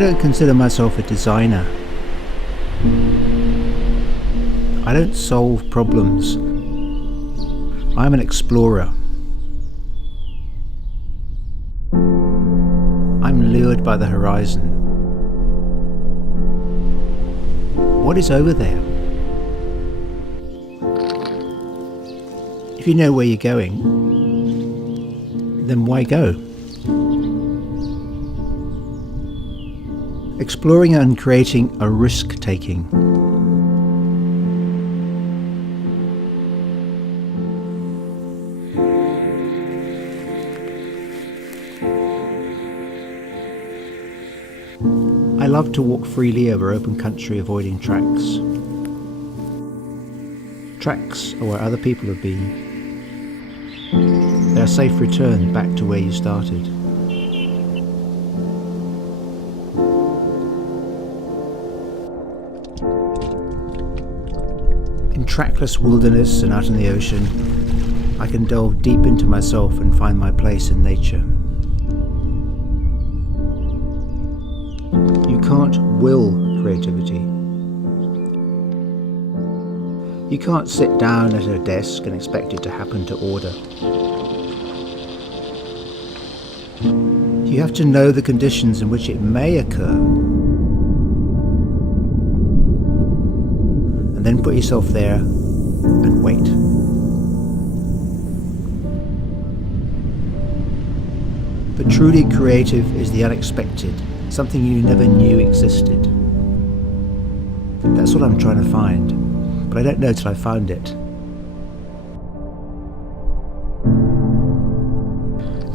don't consider myself a designer. I don't solve problems. I'm an explorer. I'm lured by the horizon. What is over there? If you know where you're going, then why go? Exploring and creating a risk-taking. I love to walk freely over open country, avoiding tracks. Tracks are where other people have been. They're a safe return back to where you started. In trackless wilderness and out in the ocean, I can delve deep into myself and find my place in nature. You can't will creativity. You can't sit down at a desk and expect it to happen to order. You have to know the conditions in which it may occur, and then put yourself there and wait. But truly creative is the unexpected, something you never knew existed. That's what I'm trying to find, but I don't know till I found it.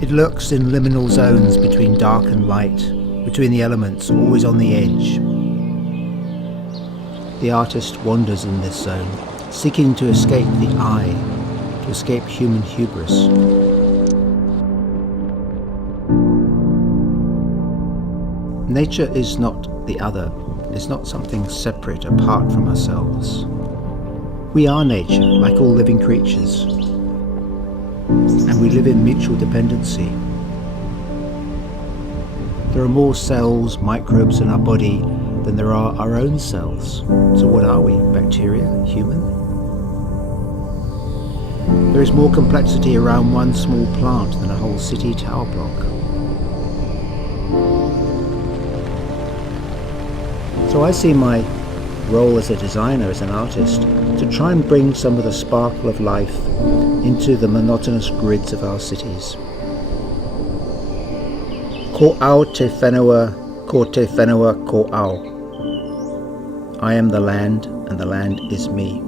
It lurks in liminal zones between dark and light, between the elements, always on the edge. The artist wanders in this zone, seeking to escape the I, to escape human hubris. Nature is not the other, it's not something separate, apart from ourselves. We are nature, like all living creatures, and we live in mutual dependency. There are more cells, microbes in our body than there are our own cells. So what are we? Bacteria? Human? There is more complexity around one small plant than a whole city tower block. So I see my role as a designer, as an artist, to try and bring some of the sparkle of life into the monotonous grids of our cities. Ko au te whenua, ko te whenua ko au. I am the land, and the land is me.